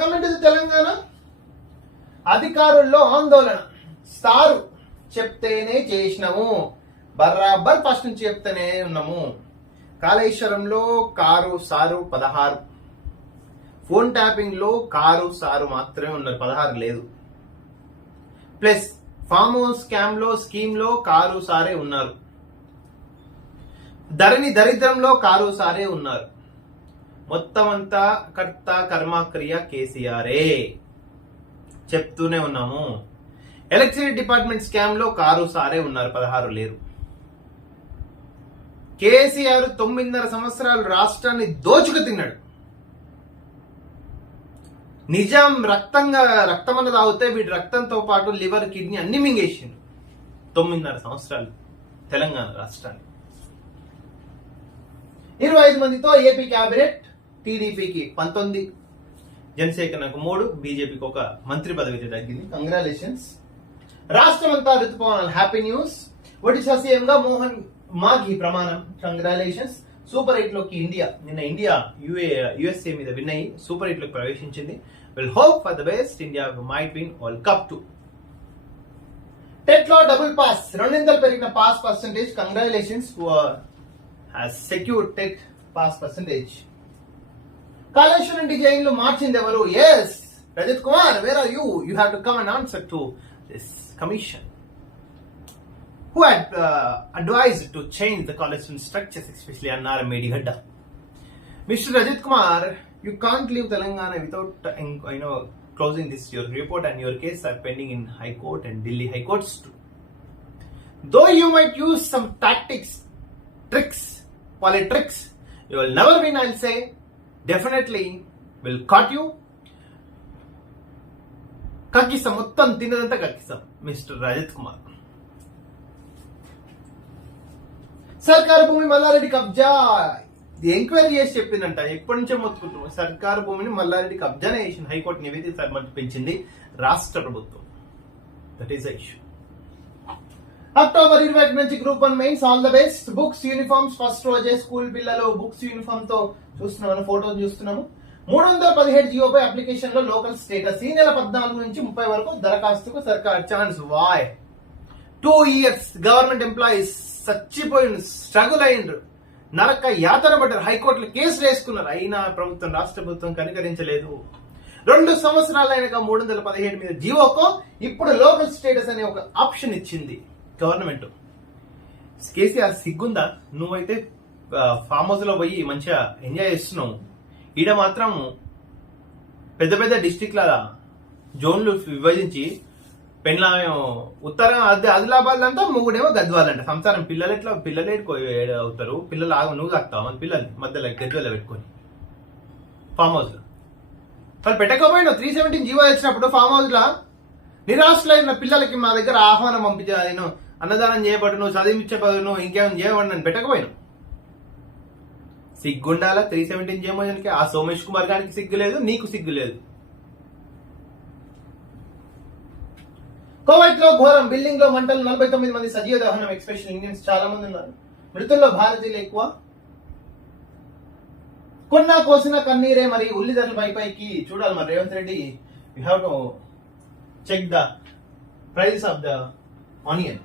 Coming to Telangana, అధికారుల్లో ఆందోళన. Sir చెప్తేనే చేసినాము, బరాబర్ ఫస్ట్ నుంచి చెప్తేనే ఉన్నాము. కాళేశ్వరంలో కారు సారు 16, ఫోన్ ట్యాపింగ్ లో కారు సారు మాత్రమే ఉన్నారు, 16 లేదు. ప్లస్ ఫామ్ హౌస్ స్కీమ్ లో కారు సారే ఉన్నారు. ధరణి దరిద్రంలో కారు సారే ఉన్నారు. మొత్తం అంతా కర్త కర్మ క్రియ కేసీఆరే చెప్తూనే ఉన్నాము. ఎలక్ట్రిసిటీ డిపార్ట్మెంట్ స్కామ్ లో కారు సారే ఉన్నారు, 16 లేరు. కేసీఆర్ 9.5 సంవత్సరాలు రాష్ట్రాన్ని దోచుకు తిన్నాడు. నిజాం రక్తమన్న తాగితే వీడి రక్తంతో పాటు లివర్, కిడ్నీ అన్ని మింగేసిండు. 9.5 సంవత్సరాలు తెలంగాణ రాష్ట్రాన్ని. 25 మందితో ఏపీ క్యాబినెట్, టీడీపీకి 19, జనసేనకు 3, బీజేపీకి 1 మంత్రి పదవి తగ్గింది. కంగ్రాచులేషన్స్. రాష్ట్రమంతా ఋతుపవనాలు. Happy news. ఒడిశా సీఎంగా మోహన్ మాఘీ ప్రమాణం. కంగ్రాచులేషన్స్. సూపర్ 8 లోకి నిన్న ఇండియా యుఎస్ఏ మీద విన్ అయ్యి సూపర్ 8 లోకి ప్రవేశించింది. Will hope for the best. India might win world cup 2. TET లో డబుల్ పాస్, 200 పెరిగిన pass percentage. Congratulations has secured TET pass percentage. Kaleshwaram design లో మార్చింది ఎవరు? Yes, Rajat Kumar, where are you? You have to come and answer to this commission. Who had advised to change the Kaleshwaram structures, especially Annara Medigadda? Mr. Rajat Kumar, you can't leave Telangana without closing this. Your report and your case are pending in High Court and Delhi High Courts too. Though you might use some tactics, tricks, politics, you will never win. I'll say definitely will cut you. కక్కిస్తాం, మొత్తం తిన్నదంతా కక్కిస్తాం. Mister Rajat Kumar. సర్కారు భూమి మల్లారెడ్డి కబ్జా enquiry చేసి చెప్పిందంట. ఎప్పటి నుంచో మొత్తుకుంటున్నాం. సర్కారు భూమిని మల్లారెడ్డి కబ్జానే చేసింది. హైకోర్టు నివేదిక సమర్పించింది రాష్ట్ర ప్రభుత్వం. That is the issue. October 21 నుంచి group 1 mains. All the best. Books, uniforms first రోజే స్కూల్ పిల్లలు బుక్స్ యూనిఫామ్ తో చూస్తున్నాము, ఫోటోలు చూస్తున్నాము. 317 జియోపై అప్లికేషన్ లో లోకల్ స్టేటస్. ఈ నెల 14 నుంచి 30 వరకు దరఖాస్తుకు సర్కార్ ఛాన్స్. వాయ్ 2 years గవర్నమెంట్ ఎంప్లాయీస్ చచ్చిపోయిండు, స్ట్రగుల్ అయ్యిండ్రు, నరక యాతన పడ్డారు. హైకోర్టులో కేసులు వేసుకున్నారు. అయినా ప్రభుత్వం, రాష్ట్ర ప్రభుత్వం కనికరించలేదు. 2 సంవత్సరాలు అయినాక 317 మీద జియోకో ఇప్పుడు లోకల్ స్టేటస్ అనే ఒక ఆప్షన్ ఇచ్చింది గవర్నమెంట్. కేసీఆర్ సిగ్గుందా? నువ్వైతే ఫామ్ హౌస్ లో పోయి మంచిగా ఎంజాయ్ చేస్తున్నావు. ఈడ మాత్రం పెద్ద పెద్ద డిస్ట్రిక్ట్ల జోన్లు విభజించి ఉత్తరం ఆదిలాబాద్ అంతా, మొగుడేమో గద్వాల్ అంట. సంసారం పిల్లలు ఎట్లా అవుతారు? పిల్లలు నువ్వు తాగుతావు మన పిల్లల్ని మధ్యలో గద్వాల పెట్టుకొని ఫామ్ హౌస్ లో. వాళ్ళు పెట్టకపోయినా 317 జీవో వచ్చినప్పుడు ఫామ్ హౌస్ లో నిరాశలైన పిల్లలకి మా దగ్గర ఆహ్వానం పంపించా, నేను అన్నదానం చేయబడును, చదివించబడును, ఇంకేమైనా చేయబడి నన్ను పెట్టకపోయాను. సిగ్గుండాల 317 చేయమోజానికి. ఆ సోమేష్ కుమార్ గారికి సిగ్గు లేదు, నీకు సిగ్గు లేదు. కోవైట్ లో ఘోరం. బిల్డింగ్ లో మంటలు, 49 మంది సజీవ దహనం. ఎక్స్పెషల్ ఇండియన్స్ చాలా మంది ఉన్నారు. మృతుల్లో భారతీయులు ఎక్కువ. కొన్నా కోసిన కన్నీరే. మరి ఉల్లి ధరలు పైకి చూడాలి. మరి Revanth Reddy, you have to check the price of the onion.